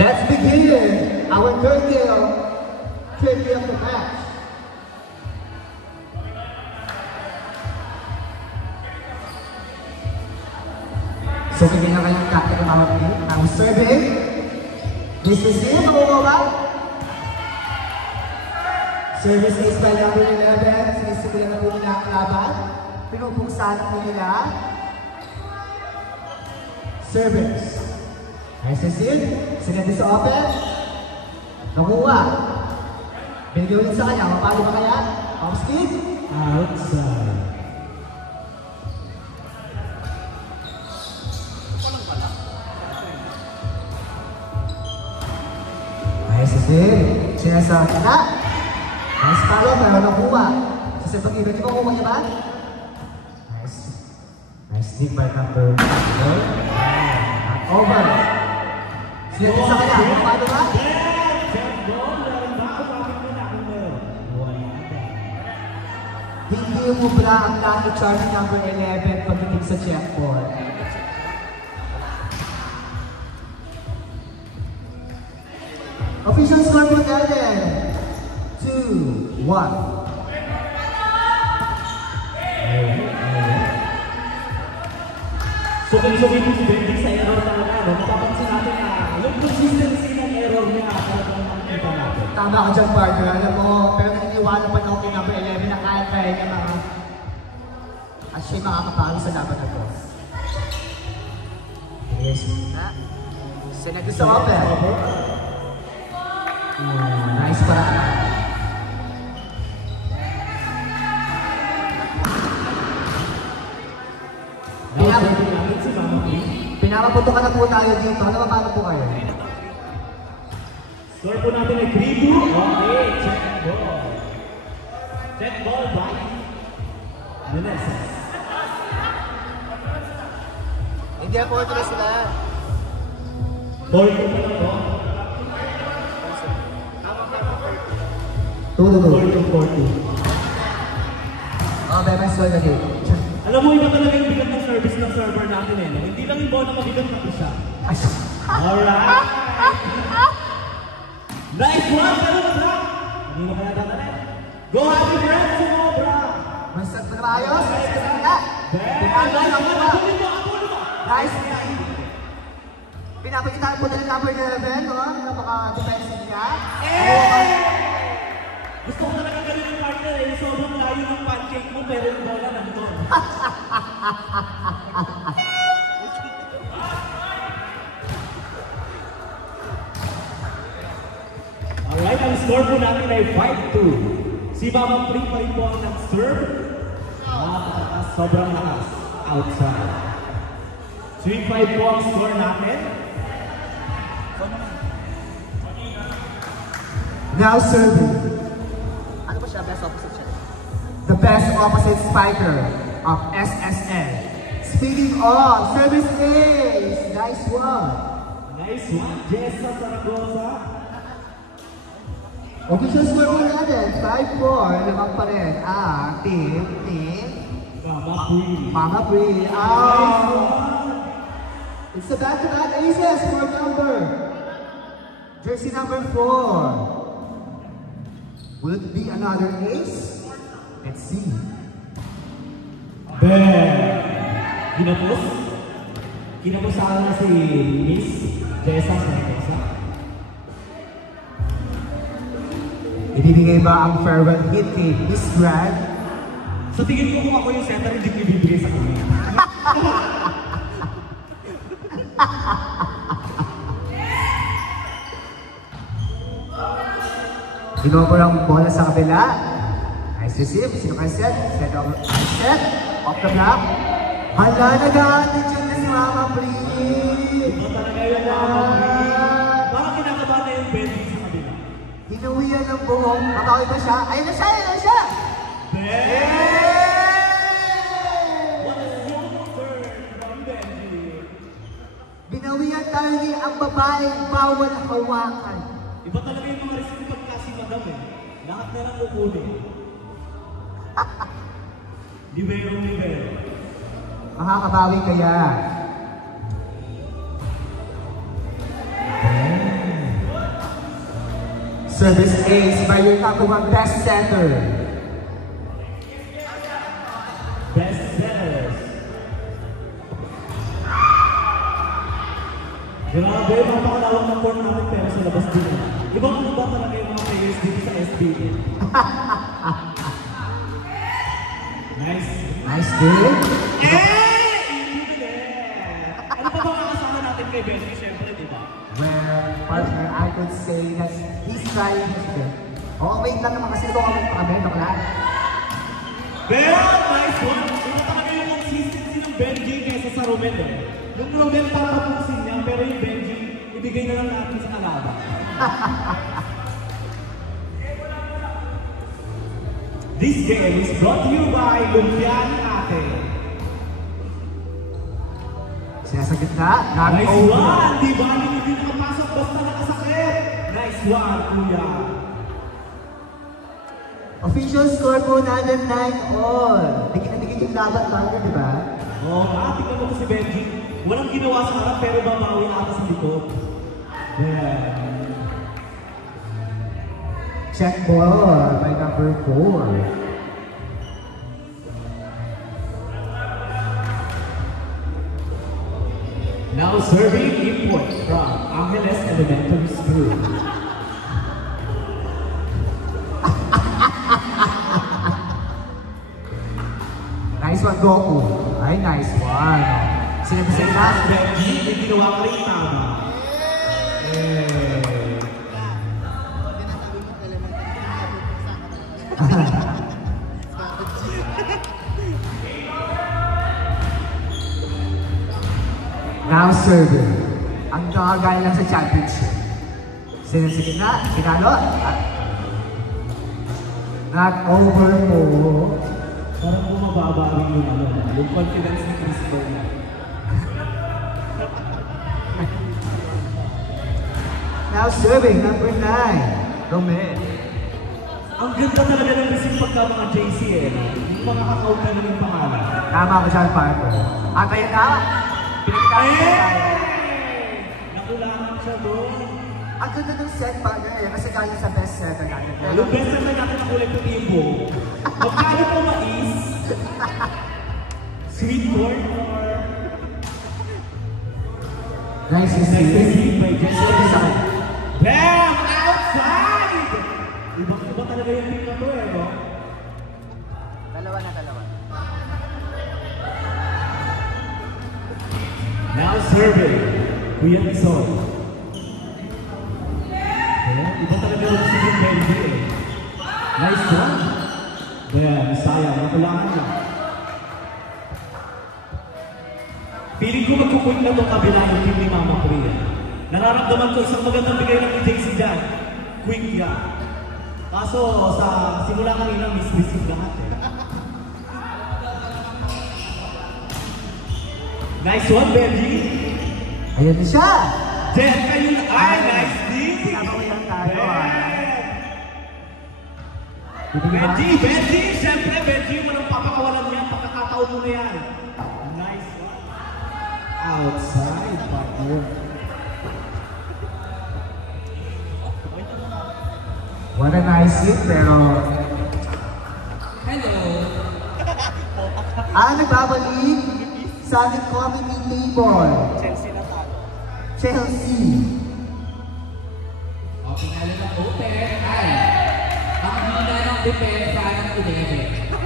Let's begin our third game of the match. So, bigyan na kayong captain ng bawat team. Ang serving. This is it. Ba? Service is by number 11. Sinisimulan na po nila ang laban. Pinupuksan po nila. Service. Nice is it. Sinati sa open. Nakuha. Binigay ulit sa kanya. Mapalo ba kaya? Off speed. Outside. Nice is it. Sinasama na. Nice follow, pero nakuha. Kasi pag-ibig, di ba kuha niya ba? Nice. Nice deep by number 4. Over. Sinati sa kanya. Paano ba? Hindi mo pala ang lucky charge number 11 pagdating sa checkboard. Official score po natin. 2-1. So, kung si Bendik sa error talaga, mapapansin natin na yung consistency ng error niya talagang makikita natin. Tama ka dyan, partner. Alam mo, pero naniniwala pa na ako kay number 11 na kaya niya mga at siya makakapalo sa laban na to. Yes. Sinag sa open. Nice para. Pinapaputo ka na po tayo dito. Ano paano po kayo? Score po natin ay 3-2. Okay, check ball. Check ball by Meneses. Hindi po ito na sila. 4-2 pa lang po. 2-2. Oh, may mas na dito. Alam mo, iba talaga yung bigat ng service ng server natin eh. No? Hindi lang yung bola mabigat na isa. Alright! Nice one! Pero bra! Hindi mo kaya tatanin. Go happy friends! Go bra! Masag pa na ayos? Pinagay ang mga! Nice! Pinapakitaan po na ng number 11, no? Napaka-defensive niya. Gusto ko talaga ganun yung partner eh. Sobrang layo ng pancake mo pero yung bola nandun. Alright, ang score po natin ay 5-2. Si Mama Pri pa rin po ang nag-serve. Sobrang lakas. Outside. 3-5 po ang score natin. Now serving. Ano ba siya? Best opposite siya? The best opposite spiker of SSL. Speaking of, service is nice one. Nice one, Jessa Zaragoza. Official score po natin, 5-4. Lamang pa rin ang team ni Mama Pri. It's a back-to-back aces for number. Jersey number 4. Will it be another ace? Let's see. Kinapos sa akin na si Miss Jessa Zaragoza. Ibibigay ba ang farewell hit kay Miss Brad? Sa tingin ko kung ako yung center, hindi ko ibibigay sa kanya. Ginawa po lang bola sa kabila. Nice receive. Sino kayo set? Set off. Nice set. Off the block. Hala, nag-aanin dyan na si Mama Pri. Ito talaga yung Mama Pri. Bakit kinakabahan na yung Bendy sa kabila? Hinuwian ng buhong. Makawin ba siya? Ayun na siya! Ayun na siya! What a strong turn from Bendy. Binawian tayo ni ang babaeng bawal hawakan. Iba talaga yung mga risk pagkasi madam eh. Lahat na lang kukunin. Libero. Makakabawi kaya. Service ace by your number one best setter. Best setters. Grabe, mapakalawang ng court natin pero sa labas din. Ibang ano ba talaga yung mga players dito sa SBA? Nice. Nice game. Ano pa ba makasama natin kay Benji? Siyempre, di ba? Well, partner, I could say that he's trying his best. Oh, wait lang naman kasi ito kami pakabenta ko lang. Pero, nice one. Ito talaga yung consistency ng Benji kaysa sa Romel. Yung Romel tatapusin niya, pero yung Benji, ibigay na lang natin sa kalaban. This game is brought to you by Lumpian Ate. Sinasagit na. Nice one! Di ba? Hindi nakapasok basta nakasakit. Nice one, kuya. Official score po natin 9-all. Dikit na dikit yung laban tayo, di ba? Oo, tingnan mo to si Benji. Walang ginawa sa harap pero babawi ata sa likod. Yeah. Check ball by number 4. Now serving import from Angeles Elementary School. Nice one, Goku. Ay, nice one. Sinabi na. Benji, may ginawa ka rin tama. Now serving. Ang nakagaya lang sa championship. Sinasagit na. Sinalo. Not over po. Parang bumababa rin yung confidence ni Chris Paul. Now serving, number 9, Romel. Ang ganda talaga ng receive pagka mga JC eh. Yung mga kakaut na ng pangalan. Tama ko dyan, partner. At ayan na. Pinagkakasin tayo. Nakulangan siya doon. Ang ganda ng set, partner. Kasi galing sa best setter natin. Yung best setter natin ang kulay putimbo. Magkano po mais? Sweet corn or... Nice to see. Nice to see by Jessica. Bam! Outside! Iba talaga yung pick na to eh, no? Dalawa. Now serving, Kuya Tison. Iba talaga yung si Benji eh. Nice one. Ayan, sayang, nakulangan lang. Feeling ko magkukulit na itong kabila yung team ni Mama Priya. Nararamdaman ko isang magandang bigay ng JC dyan. Quick yan. Kaso sa simula kanina, miss-receive lahat eh. Nice one, Benji. Ayan na siya. Jen, kayo na. Ay, nice D. Tama ko yan tayo. Benji, siyempre, Benji, walang papakawalan yan. Pagkakataon mo na yan. Nice one. Outside, partner. What a nice hit, pero... Hello! Nagbabalik sa ating comedy table. Chelsea na tayo. Chelsea. O, pinalo ng open. Ay! Ang hina ng depensa ng 11.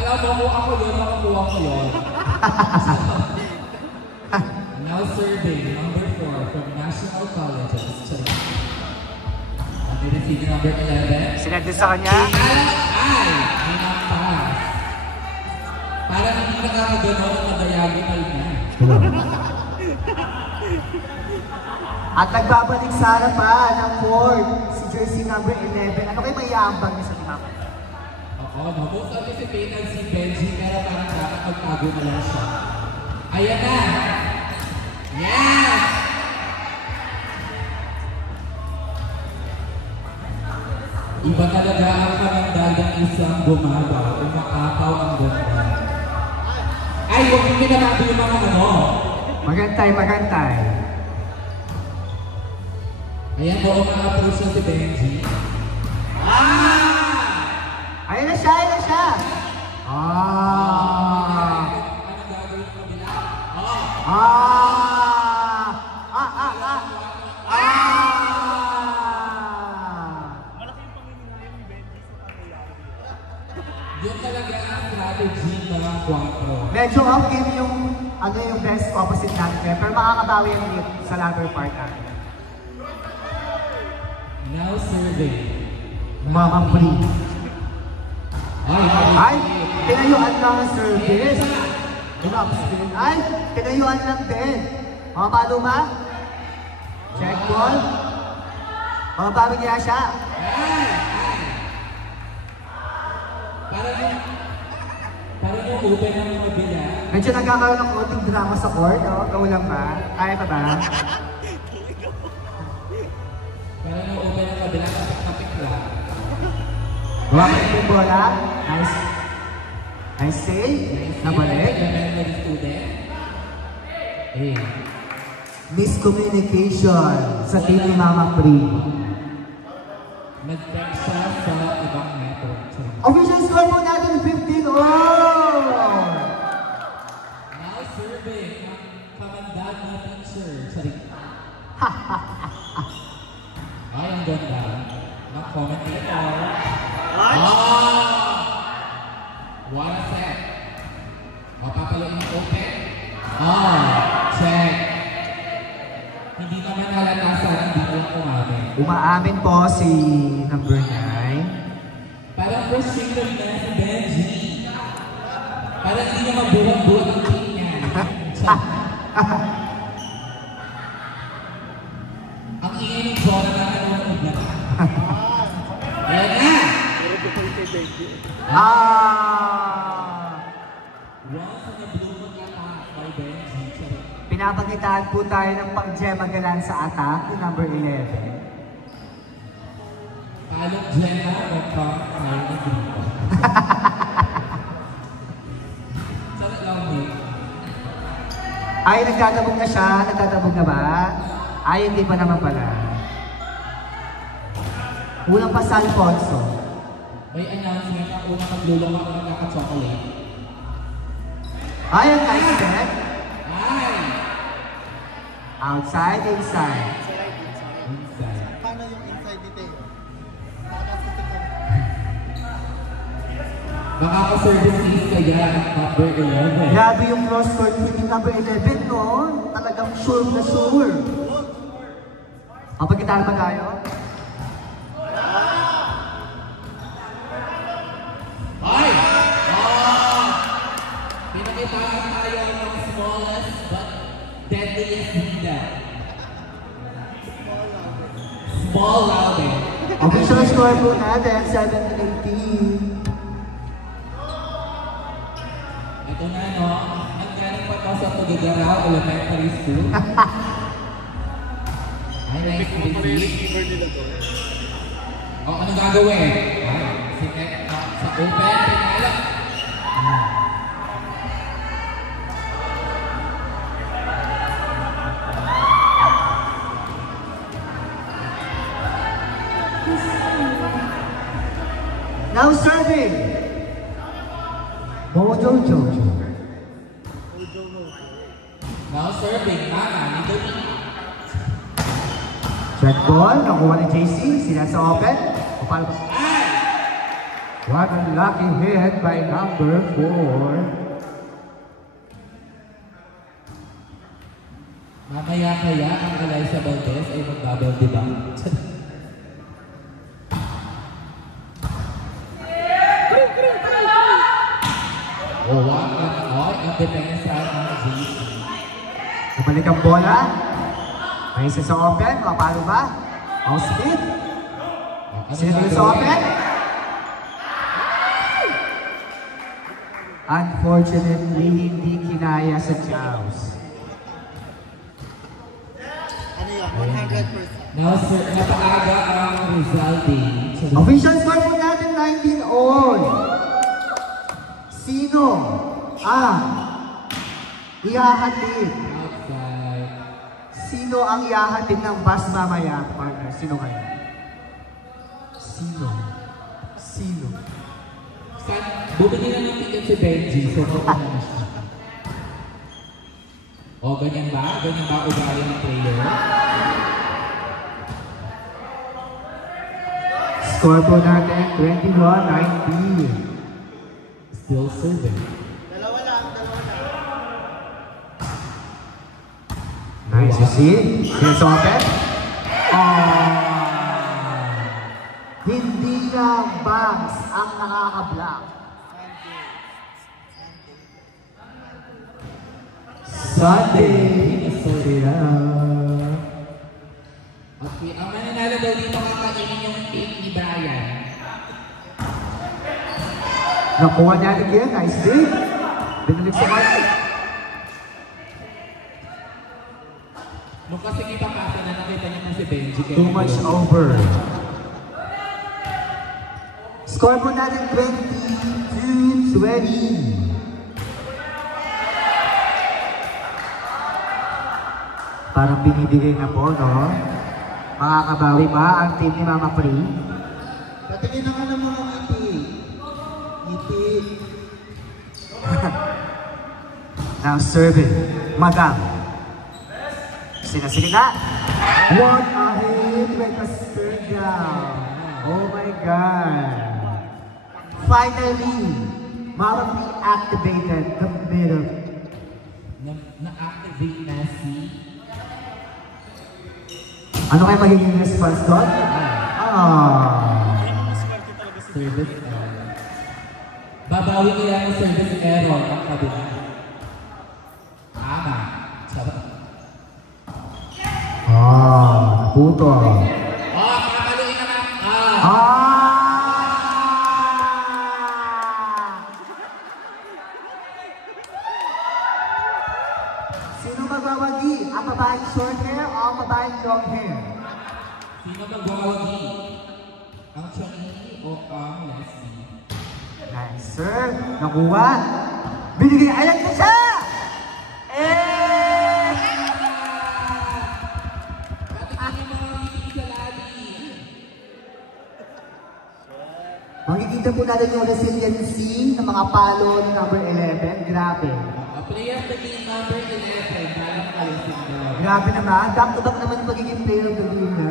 Alam mo kung ako doon, makakuha ko yun. Now serving, number 4 from National Colleges. Ang receiver number 11. Sinagdi sa kanya. Ay! Pinapas. Parang hindi nakakagano'n ang diagonal niya. At nagbabalik sa harapan ng court si jersey number 11. Ano kayo mayambang niya sa timama? Oo, most anticipated si Benji pero parang dapat magtago na lang siya. Ayan na! Yes! Iba talaga ang kamandagang isang bumaba kung makakaw ang ganda. Ay, huwag yung pinabati yung mga ano. Magantay. Ayan, oo, ma-approach na si Benji. Ayun na siya, ayun na siya. Anong gagawin sa kabila? Yun talaga ang strategy ng 4. Medyo off game yung yung best opposite natin, pero makakabawi yan ulit sa latter part natin. Now serving. Mama free. Ay, tinayuan lang ang service. Ay, tinayuan lang din. Mga paluma. Check ball. Mga pamilya siya. Parang yung open ng kabila. Medyo nagkakaroon ng konting drama sa court, no? Ikaw lang ba? Kaya pa ba? Parang yung open ng kabila, kapit-kapit lang. Wakit yung bola. Nice. Nice save. Nabalik. Miscommunication sa team ni Mama Pri. Nag-text siya sa ibang network. Official score po natin 15-all! Now serving ang kamandag na teacher. Sorry. Ay, ang ganda. Ng commentator. What a set. Mapapaluin yung open. Check. Hindi naman halata sa hindi ko umamin. Umaamin po si number 9. Parang frustrated na si Benji. Parang hindi niya mabuhat-buhat ang team niya. Ang ingay ng Zora na nanonood na. Ayan na! Once in a blue moon attack by Benji. Pinapagitaan po tayo ng pang-Gemagalan sa attack ni number 11. Palong Jenna, nagpang tayo ng grupo. Sana lang mo. Ay, nagtatabog na siya. Nagtatabog na ba? Ay, hindi pa naman pala. Unang pa sa Alfonso. May announcement ang unang maglulong ako ng kaka-chocolate. Ay, ang nice set. Ay! Outside, inside. Inside. Paano yung inside detail? Makaka-service is kaya number 11. Grabe yung cross-court ni number 11, no? Talagang sure na sure. Kapag-gitara ba tayo? Ay! Pinakitaan tayo ng smallest but deadliest leader. Small Laude. Official score po natin, 7-18. Ito na, no? Ang galing pa to sa Tugigaraw Elementary School. Ay, nice to receive. O, anong gagawin? Ay, sige, sa open, pinala. Now serving. Mojo Jojo. Now serving, Mana, nito ni. Check ball, nakuha ni JC. Sila sa open. O paano ba? What a lucky hit by number 4. Mamaya kaya ang Eliza Valdez ay mag-double debate. Oh, wow. Ang depensa ng JC. Nabalik ang bola. May isa sa open. O paano ba? O speed. Sino sa open? Unfortunately, hindi kinaya sa Chows. Ano yun? 100%. Now, sir, napaaga ang Rizaldi. Official score po natin 19-all. Sino ang ihahatid? Outside. Sino Sino ang ihahatid ng bus mamaya, partner? Sino kayo? Sino? Sino? Bumili na ng ticket si Benji, so baka na siya. O, ganyan ba? Ganyan ba ugali ng player? Score po natin, 21-19. Still serving. Dalawa lang. Nice, you see? Here's open. Hindi na Bangs ang nakaka-block. Sunday. Okay, ang mananalo daw dito kakainin yung cake ni Brian. Nakuha niya again. Nice day. Binalik sa market. Nung kasi kita pasa na nakita niya na si Benji. Too much over. Score po natin 22-20. Parang binibigay na po, no? Makakabawi ba ang team ni Mama Pri? Patingin na ka ng mga ngiti. Ngiti. Now serving. Madam. Sinasilika. One ahead with a third down. Oh my God. Finally, Mama Pri activated the middle. Na-activate na si... Ano kayo magiging response doon? Service error. Babawi kaya ng service error ang kabila. Tama. Naputo. Papaluin naman. Sino magbawagi? Ang babaeng short hair o ang babaeng long hair? Sino magwawagi? Ang Chong-i o ang Leslie? Nice, sir. Nakuha. Binigay. Ayan na siya! Makikita po natin yung resiliency ng mga palo ng number 11. Grabe. Player of the game number 11. Galing kayo sa dalawa. Grabe naman. Back to back naman yung magiging player of the game.